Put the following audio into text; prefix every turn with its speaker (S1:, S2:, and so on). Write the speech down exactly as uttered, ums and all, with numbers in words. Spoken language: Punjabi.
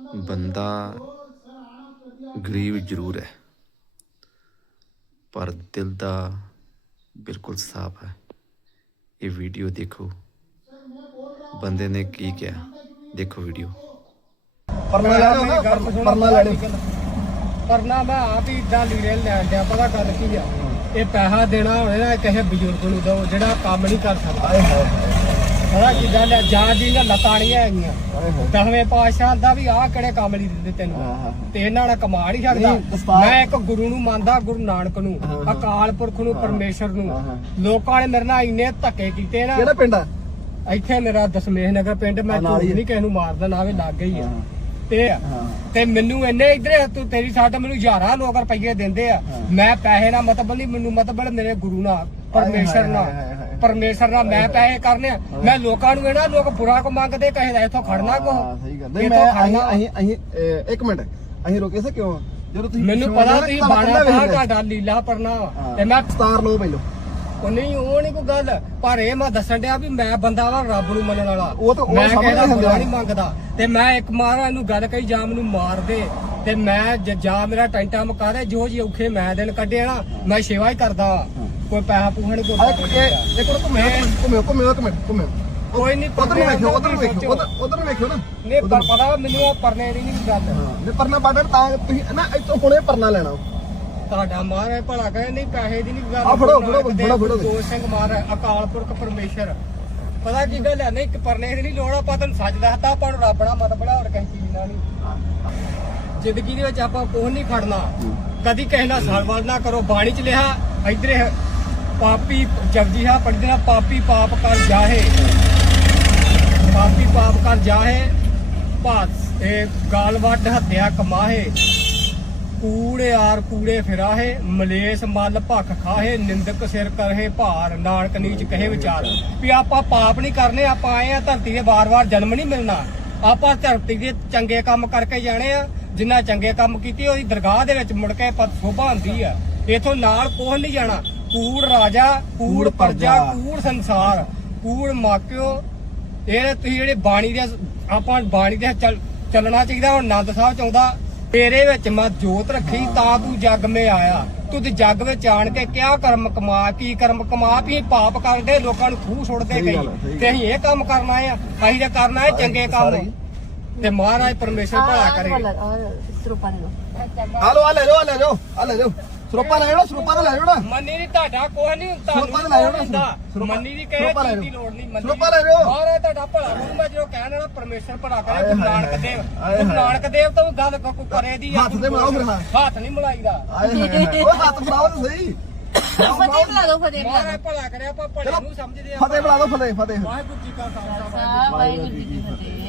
S1: ਬੰਦਾ ਗਰੀਬ ਜ਼ਰੂਰ ਹੈ ਪਰ ਦਿਲ ਦਾ ਬਿਲਕੁਲ ਸਾਫ਼ ਹੈ। ਇਹ ਵੀਡੀਓ ਦੇਖੋ, ਬੰਦੇ ਨੇ ਕੀ ਕਿਹਾ, ਦੇਖੋ ਵੀਡੀਓ।
S2: ਪਰਨਾ ਲੈਣਾ ਪਰਨਾ ਮੈਂ ਆਪ ਹੀ ਇਦਾਂ ਲੀੜੇ ਲੈਣ ਡਿਆ। ਪਤਾ ਗੱਲ ਕੀ ਆ, ਇਹ ਪੈਸਾ ਦੇਣਾ ਹੋਵੇ ਨਾ ਕਿਸੇ ਬਜ਼ੁਰਗ ਨੂੰ ਦੋ ਜਿਹੜਾ ਕੰਮ ਨਹੀਂ ਕਰ ਸਕਦਾ। ਪਤਾ ਕੀ ਗੱਲ ਆ, ਜਾਂ ਜੀ ਨੇ ਲਤਾਣੀਆਂ ਹੈਗੀਆਂ। ਦਸਵੇਂ ਪਾਤਸ਼ਾਹ ਦਾ ਵੀ ਆਹ ਕਿਹੜੇ ਕੰਮ ਲਈ ਦਿੰਦੇ ਤੈਨੂੰ, ਤੇ ਇਹਨਾਂ ਨਾਲ ਕਮਾ ਨਹੀਂ ਸਕਦਾ। ਮੈਂ ਇੱਕ ਗੁਰੂ ਨੂੰ ਮੰਨਦਾ, ਗੁਰੂ ਨਾਨਕ ਨੂੰ, ਅਕਾਲ ਪੁਰਖ ਨੂੰ, ਪਰਮੇਸ਼ਰ ਨੂੰ। ਲੋਕਾਂ ਨੇ ਮੇਰੇ ਨਾਲ ਇੰਨੇ ਧੱਕੇ ਕੀਤੇ ਨਾ।
S3: ਕਿਹੜਾ ਪਿੰਡ ਆ
S2: ਇੱਥੇ ਮੇਰਾ ਦਸਮੇਸ਼ ਨਗਰ ਪਿੰਡ। ਮੈਂ ਝੂਠ ਨਹੀਂ ਕਿਸੇ ਨੂੰ ਮਾਰਦਾ, ਨਾ ਵੀ ਲੱਗ ਗਈ ਆ ਤੇ ਤੇ ਮੈਨੂੰ ਇੰਨੇ ਇਧਰ ਤੂੰ ਤੇਰੀ ਸਾਡਾ ਮੈਨੂੰ ਹਜ਼ਾਰਾਂ ਲੋਕ ਰੁਪਈਏ ਦਿੰਦੇ ਆ। ਮੈਂ ਪੈਸੇ ਨਾਲ ਮਤਲਬ ਨਹੀਂ, ਮੈਨੂੰ ਮਤਲਬ ਮੇਰੇ ਗੁਰੂ ਨਾਲ, ਪਰਮੇਸ਼ਰ ਨਾਲ, ਪਰਮੇਸ਼ਰ ਨਾਲ ਮੈਂ ਪੈਸੇ ਕਰਨੇ ਆ। ਮੈਂ ਲੋਕਾਂ ਨੂੰ ਇਹਨਾਂ ਲੋਕ ਬੁਰਾ ਕੋ ਮੰਗਦੇ, ਕਹੇ ਦਾ ਇੱਥੋਂ ਖੜਨਾ ਕੋ।
S3: ਸਹੀ ਗੱਲ ਨਹੀਂ। ਮੈਂ ਅਸੀਂ ਅਸੀਂ ਇੱਕ ਮਿੰਟ ਅਸੀਂ ਰੋਕੇ ਸੀ ਕਿਉਂ? ਜਦੋਂ ਤੁਸੀਂ
S2: ਮੈਨੂੰ ਪਤਾ ਤੁਸੀਂ ਬਾਣਾ ਪਾ ਤੁਹਾਡਾ ਲੀਲਾ ਪਰਨਾ ਤੇ ਮੈਂ
S3: ਸਤਾਰ ਲਓ ਪਹਿਲੋਂ।
S2: ਉਹ ਨਹੀਂ, ਉਹ ਨਹੀਂ ਕੋਈ ਗੱਲ, ਪਰ ਇਹ ਮੈਂ ਦੱਸਣ ਡਿਆ ਵੀ ਮੈਂ ਬੰਦਾ ਵਾ ਰੱਬ ਨੂੰ ਮੰਨਣ ਵਾਲਾ।
S3: ਉਹ ਤਾਂ
S2: ਮੈਂ ਕਹਿੰਦਾ ਬੁਰਾ ਨਹੀਂ ਮੰਗਦਾ। ਤੇ ਮੈਂ ਇੱਕ ਮਾਰਾ ਇਹਨੂੰ ਗੱਲ ਕਹੀ, ਜਾਂ ਮੈਨੂੰ ਮਾਰ ਦੇ ਤੇ ਮੈਂ ਜਾਂ ਮੇਰਾ ਟੈਂਟਾ ਮੁਕਾ ਦੇ। ਜੋ ਜੀ ਔਖੇ ਮੈਂ ਦਿਨ ਕੱਢੇ ਨਾ, ਮੈਂ ਸੇਵਾ ਹੀ ਕਰਦਾ। ਕੋਈ ਪੈਸਾ ਪੂਹਣ ਕੋਈ
S3: ਇੱਕ ਮਿੰਟ ਘੁੰਮਿਓ ਘੁੰਮਿਓ ਘੁੰਮਿਓ ਇੱਕ ਮਿੰਟ ਘੁੰਮਿਓ।
S2: ਕੋਈ ਨਹੀਂ,
S3: ਉਧਰ ਨੂੰ ਵੇਖਿਓ, ਉਧਰ ਨੂੰ ਵੇਖਿਓ, ਉਧਰ ਨੂੰ ਵੇਖਿਓ ਨਾ।
S2: ਨਹੀਂ ਪਤਾ ਮੈਨੂੰ ਉਹ ਪਰਨੇ ਦੀ ਨਹੀਂ ਗੱਲ।
S3: ਨਹੀਂ ਪਰਨਾ ਬਾਡਰ ਤਾਂ ਤੁਸੀਂ ਨਾ ਇੱਥੋਂ ਹੁਣੇ ਪਰਨਾ ਲੈਣਾ।
S2: ਤੁਹਾਡਾ ਮਹਾਰਾਜ ਭਲਾ ਕਰੇ, ਨਹੀਂ ਪੈਸੇ ਦੀ ਨਹੀਂ ਗੱਲ।
S3: ਆ ਫੜੋ ਫੜੋ ਫੜੋ ਫੜੋ
S2: ਦੋ ਸਿੰਘ ਮਹਾਰਾਜ, ਅਕਾਲ ਪੁਰਖ ਪਰਮੇਸ਼ਰ। ਪਤਾ ਕੀ ਗੱਲ ਹੈ, ਨਹੀਂ ਇੱਕ ਪਰਨੇ ਦੀ ਨਹੀਂ ਲੋੜ। ਆਪਾਂ ਤੈਨੂੰ ਸੱਚ ਦੱਸਤਾ, ਆਪਾਂ ਨੂੰ ਰੱਬ ਨਾਲ ਮਤ ਬੜਾ ਹੋਰ ਕਿਸੇ ਚੀਜ਼ ਨਾਲ ਨਹੀਂ। ਜ਼ਿੰਦਗੀ ਦੇ ਵਿੱਚ ਆਪਾਂ ਕੁਝ ਨਹੀਂ ਖੜਨਾ, ਕਦੀ ਕਿਸੇ ਨਾਲ ਸਲਵਲ ਨਾ ਕਰੋ। ਬਾਣੀ ਚ ਲਿਆ ਇਧਰ ਪਾਪੀ ਜਪਜੀ ਹਾਂ ਪੜ੍ਹਦੇ ਨਾ, ਪਾਪੀ ਪਾਪ ਕਰ ਜਾਹੇ, ਪਾਪੀ ਪਾਪ ਕਰ ਜਾਹੇ, ਭਾਤ ਇਹ ਗਾਲ ਵੱਢ ਹੱਤਿਆ ਕਮਾਹੇ, ਕੂੜੇ ਆਰ ਕੂੜੇ ਫਿਰਾਹੇ, ਮਲੇਸ ਮਲ ਭੱਖ ਖਾਹੇ, ਨਿੰਦਕ ਸਿਰ ਕਰਹੇ ਭਾਰ, ਨਾਨਕ ਨੀਚ ਕਹੇ ਵਿਚਾਰ। ਵੀ ਆਪਾਂ ਪਾਪ ਨਹੀਂ ਕਰਨੇ, ਆਪਾਂ ਆਏ ਆ ਧਰਤੀ ਦੇ ਵਾਰ-ਵਾਰ ਜਨਮ ਨਹੀਂ ਮਿਲਣਾ। ਆਪਾਂ ਧਰਤੀ ਦੇ ਚੰਗੇ ਕੰਮ ਕਰਕੇ ਜਾਣੇ ਆ। ਜਿੰਨਾ ਚੰਗੇ ਕੰਮ ਕੀਤੇ ਉਹਦੀ ਦਰਗਾਹ ਦੇ ਵਿੱਚ ਮੁੜ ਕੇ ਪਤ ਸ਼ੋਭਾ ਹੁੰਦੀ ਆ। ਇਥੋਂ ਨਾਲ ਕੋਹ ਨਹੀਂ ਜਾਣਾ। ਕੂੜ ਰਾਜਾ, ਕੂੜ ਪ੍ਰਜਾ, ਕੂੜ ਸੰਸਾਰ, ਕੂੜ ਮਾਕਿਓ। ਇਹ ਤੁਸੀਂ ਜਿਹੜੇ ਬਾਣੀ ਦੇ ਆਪਾਂ ਬਾਣੀ ਦੇ ਚੱਲਣਾ ਚਾਹੀਦਾ। ਹੁਣ ਆਨੰਦ ਸਾਹਿਬ ਚਾਹੁੰਦਾ ਤੇਰੇ ਵਿੱਚ ਮੈਂ ਜੋਤ ਰੱਖੀ ਤਾਂ ਤੂੰ ਜੱਗ ਮੇ ਆਇਆ। ਤੂੰ ਤੇ ਜੱਗ ਵਿੱਚ ਆਣ ਕੇ ਕਿਆ ਕਰਮ ਕਮਾ, ਕੀ ਕਰਮ ਕਮਾ। ਵੀ ਪਾਪ ਕਰਦੇ, ਲੋਕਾਂ ਨੂੰ ਖੂਹ ਸੁੱਟਦੇ ਗਈ ਤੇ ਅਸੀਂ ਇਹ ਕੰਮ ਕਰਨਾ ਆ। ਅਸੀਂ ਤਾਂ ਕਰਨਾ ਹੈ ਚੰਗੇ ਕੰਮ ਤੇ ਮਹਾਰਾਜ ਪਰਮੇਸ਼ਰ ਭਲਾ ਕਰੇ।
S3: ਆ ਲੋ ਆ ਲੈ ਜਾਓ, ਆ ਲੈ ਜਾਓ, ਆ ਲੈ ਜਾਓ। ਸਰੋਪਾ ਲੈ ਜਾਓ, ਸਰੋਪਾ ਲੈ ਜਾਓ ਨਾ।
S2: ਮੰਨੀ ਨਹੀਂ ਤੁਹਾਡਾ ਕੋਈ ਨਹੀਂ ਹੁੰਦਾ। ਮੰਨੀ ਦੀ ਕਹੇ ਚੀਜ਼ ਦੀ ਲੋੜ ਨਹੀਂ।
S3: ਸਰੋਪਾ ਲੈ ਜਾਓ।
S2: ਮਹਾਰਾਜ ਤੁਹਾਡਾ ਭਲਾ ਕਰੂ। ਮੈਂ ਜਦੋਂ ਕਹਿਣ ਵਾਲਾ ਪਰਮੇਸ਼ਰ ਭਲਾ ਕਰੇ। ਗੁਰੂ ਨਾਨਕ ਦੇਵ, ਗੁਰੂ ਨਾਨਕ ਦੇਵ ਤੋਂ ਗੱਲ ਕਰੇ ਦੀ
S3: ਹੱਥ ਤੇ ਮਿਲਾਓ ਫਿਰ।
S2: ਹੱਥ ਨਹੀਂ ਮਿਲਾਈਦਾ।
S3: ਓਏ ਹੱਥ ਫੜਾਓ ਤਾਂ ਸਹੀ।
S4: ਫਤਿਹ ਬੁਲਾ ਦੋ, ਫਤਿਹ ਬੁਲਾ
S2: ਮਹਾਰਾਜ ਭਲਾ ਕਰੇ। ਆਪਾਂ ਭਲੇ ਨੂੰ ਸਮਝਦੇ ਆ।
S3: ਫਤਿਹ ਬੁਲਾ ਦੋ, ਫਤਿਹ ਫਤਿਹ।
S2: ਵਾਹਿਗੁਰੂ ਜੀ ਕਾ ਖਾਲਸਾ,
S4: ਦੋ। ਵਾਹਿਗੁਰੂ ਜੀ ਕੀ ਫਤਿਹ।